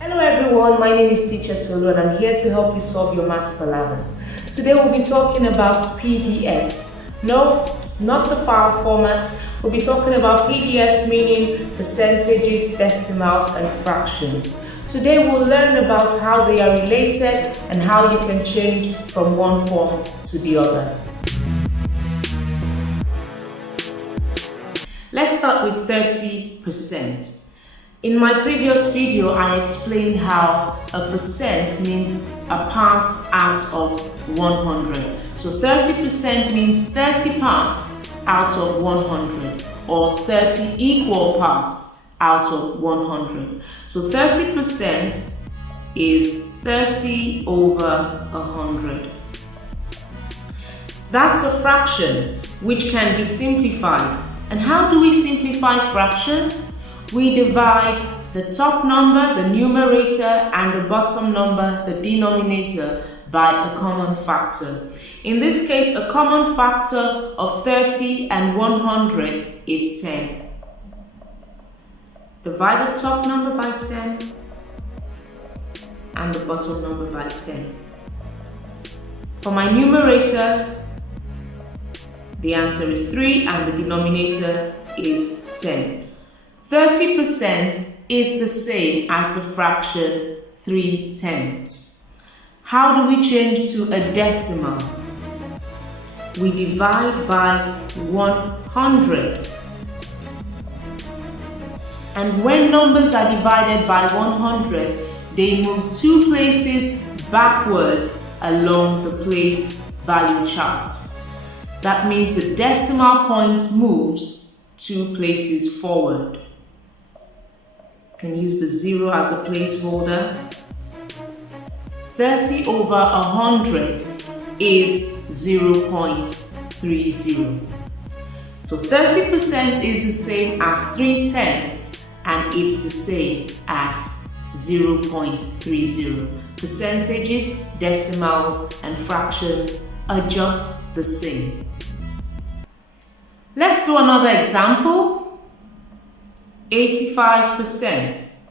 Hello everyone, my name is Teacher Tolu and I'm here to help you solve your maths palavers. Today we'll be talking about PDFs. No, not the file format. We'll be talking about PDFs, meaning percentages, decimals and fractions. Today we'll learn about how they are related and how you can change from one form to the other. Let's start with 30%. In my previous video, I explained how a percent means a part out of 100. So 30% means 30 parts out of 100 or 30 equal parts out of 100. So 30% is 30 over 100. That's a fraction which can be simplified. And how do we simplify fractions? We divide the top number, the numerator, and the bottom number, the denominator, by a common factor. In this case, a common factor of 30 and 100 is 10. Divide the top number by 10 and the bottom number by 10. For my numerator, the answer is 3 and the denominator is 10. 30% is the same as the fraction 3/10. How do we change to a decimal? We divide by 100. And when numbers are divided by 100, they move 2 places backwards along the place value chart. That means the decimal point moves 2 places forward. You can use the 0 as a placeholder. 30 over 100 is 0.30. So 30% is the same as 3/10 and it's the same as 0.30. Percentages, decimals, and fractions are just the same. Let's do another example. 85%.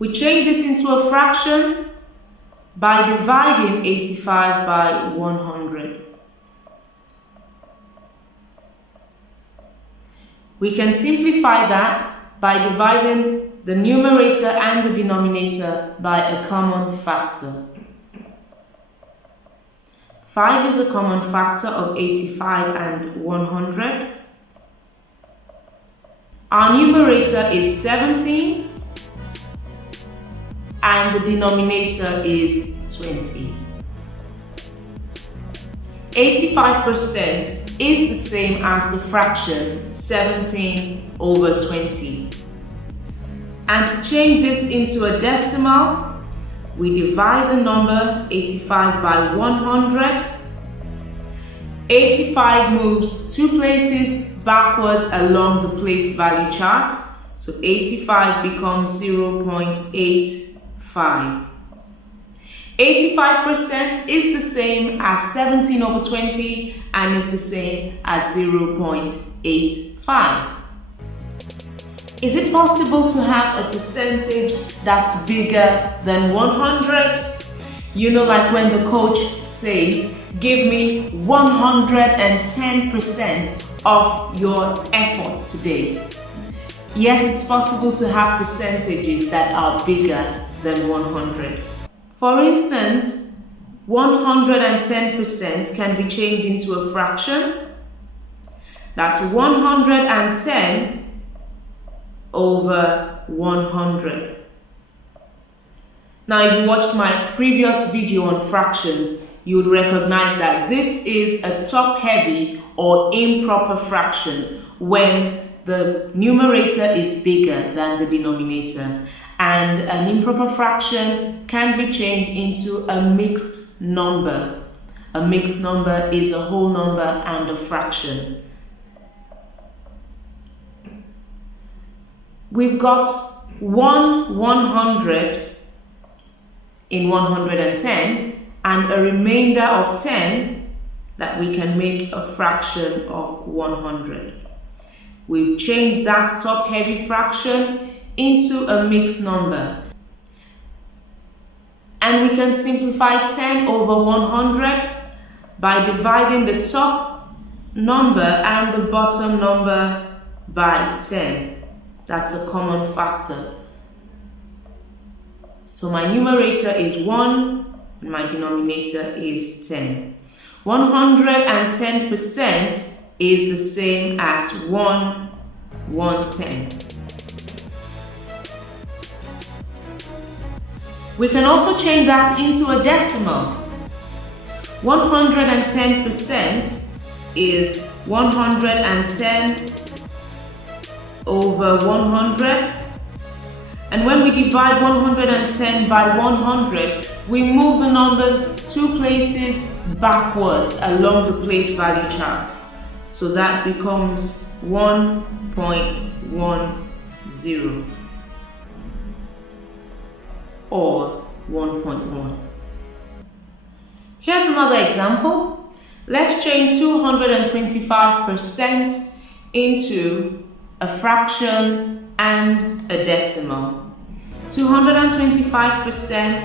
We change this into a fraction by dividing 85 by 100. We can simplify that by dividing the numerator and the denominator by a common factor. 5 is a common factor of 85 and 100. Our numerator is 17 and the denominator is 20. 85% is the same as the fraction 17 over 20. And to change this into a decimal, we divide the number 85 by 100. 85 moves 2 places backwards along the place value chart. So 85 becomes 0.85. 85% is the same as 17 over 20 and is the same as 0.85. Is it possible to have a percentage that's bigger than 100? You know, like when the coach says, give me 110% of your effort today. Yes, it's possible to have percentages that are bigger than 100. For instance, 110% can be changed into a fraction. That's 110 over 100. Now, if you watched my previous video on fractions, you would recognize that this is a top-heavy or improper fraction when the numerator is bigger than the denominator. And an improper fraction can be changed into a mixed number. A mixed number is a whole number and a fraction. We've got 100 in 110 and a remainder of 10 that we can make a fraction of 100. We've changed that top-heavy fraction into a mixed number. And we can simplify 10 over 100 by dividing the top number and the bottom number by 10. That's a common factor. So my numerator is 1 and my denominator is 10. 110% is the same as 1/110. We can also change that into a decimal. 110% is 110 over 100. And when we divide 110 by 100, we move the numbers 2 places backwards along the place value chart. So that becomes 1.10 or 1.1. Here's another example. Let's change 225% into a fraction and a decimal. 225%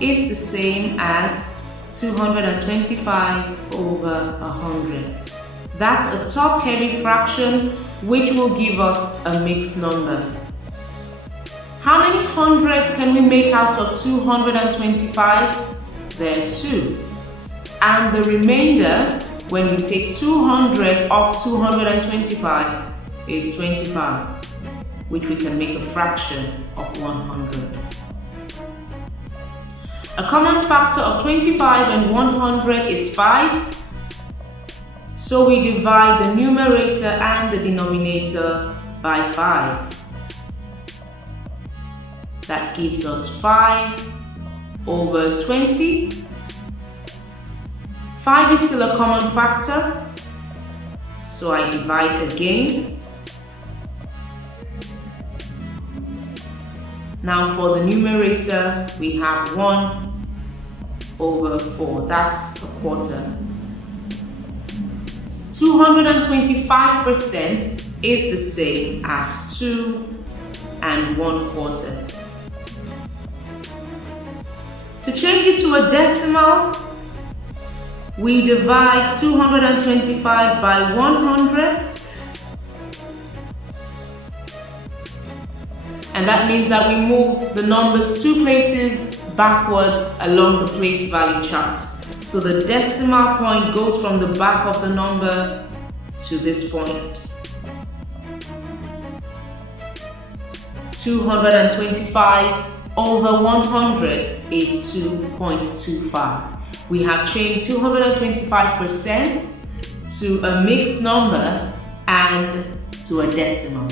is the same as 225 over 100. That's a top-heavy fraction which will give us a mixed number. How many hundreds can we make out of 225? There are 2. And the remainder, when we take 200 off 225, is 25, which we can make a fraction of 100. A common factor of 25 and 100 is 5. So we divide the numerator and the denominator by 5. That gives us 5 over 20. 5 is still a common factor, so I divide again. Now for the numerator, we have 1 over 4. That's a quarter. 225% is the same as 2 and 1/4. To change it to a decimal, we divide 225 by 100. And that means that we move the numbers 2 places backwards along the place value chart. So the decimal point goes from the back of the number to this point. 225 over 100 is 2.25. We have changed 225% to a mixed number and to a decimal.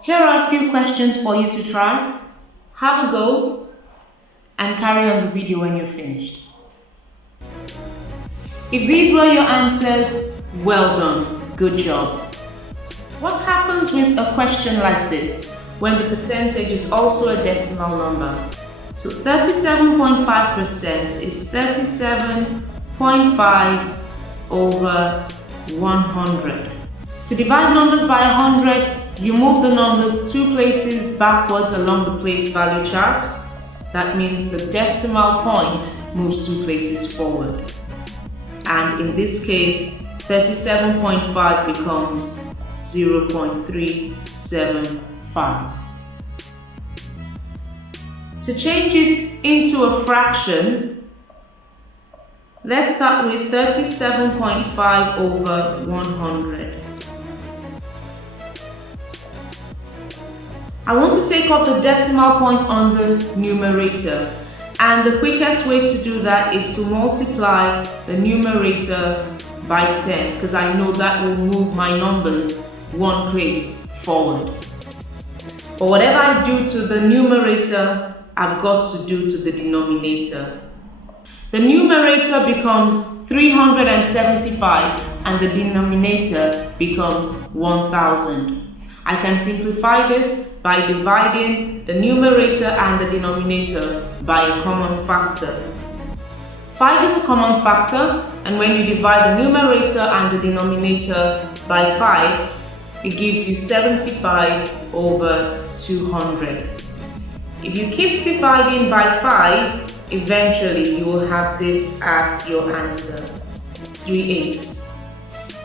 Here are a few questions for you to try. Have a go and carry on the video when you're finished. If these were your answers, well done, good job. What happens with a question like this when the percentage is also a decimal number? So 37.5% is 37.5 over 100. To divide numbers by 100, you move the numbers 2 places backwards along the place value chart. That means the decimal point moves 2 places forward. And in this case, 37.5 becomes 0.375. To change it into a fraction, let's start with 37.5 over 100. I want to take off the decimal point on the numerator, and the quickest way to do that is to multiply the numerator by 10, because I know that will move my numbers 1 place forward. But whatever I do to the numerator, I've got to do to the denominator. The numerator becomes 375 and the denominator becomes 1000. I can simplify this by dividing the numerator and the denominator by a common factor. 5 is a common factor, and when you divide the numerator and the denominator by 5, it gives you 75 over 200. If you keep dividing by 5, eventually you will have this as your answer, 3/8.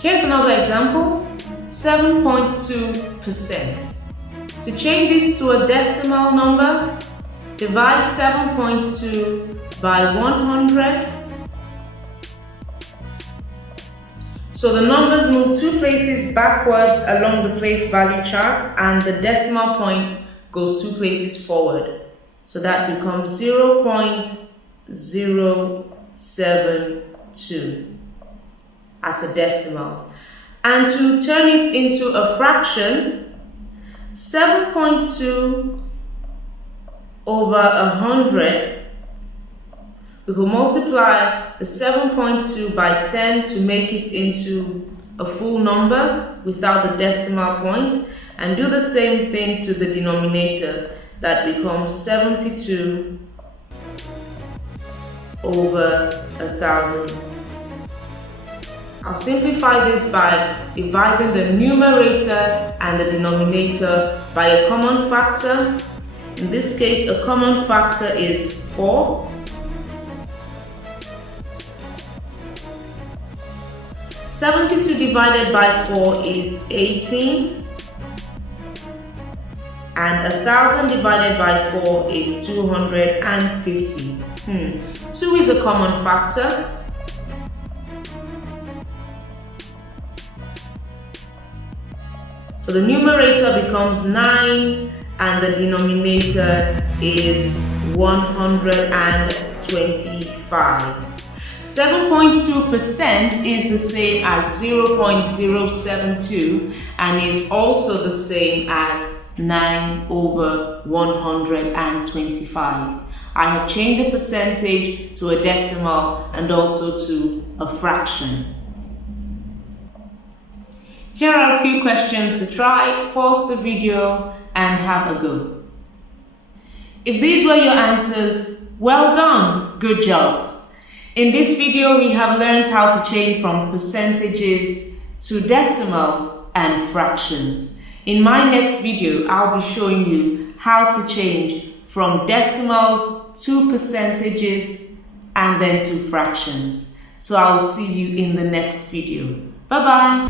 Here's another example, 7.2%. To change this to a decimal number, divide 7.2 by 100. So the numbers move 2 places backwards along the place value chart, and the decimal point goes 2 places forward. So that becomes 0.072 as a decimal. And to turn it into a fraction, 7.2 over 100, we will multiply the 7.2 by 10 to make it into a full number without the decimal point, and do the same thing to the denominator. That becomes 72 over 1,000. I'll simplify this by dividing the numerator and the denominator by a common factor. In this case, a common factor is 4. (72) divided by 4 is 18. And 1,000 divided by 4 is 250. 2 is a common factor. So the numerator becomes 9 and the denominator is 125. 7.2% is the same as 0.072 and is also the same as 9 over 125. I have changed the percentage to a decimal and also to a fraction. Here are a few questions to try. Pause the video and have a go. If these were your answers, well done, good job. In this video, we have learned how to change from percentages to decimals and fractions. In my next video, I'll be showing you how to change from decimals to percentages and then to fractions. So I'll see you in the next video. Bye-bye.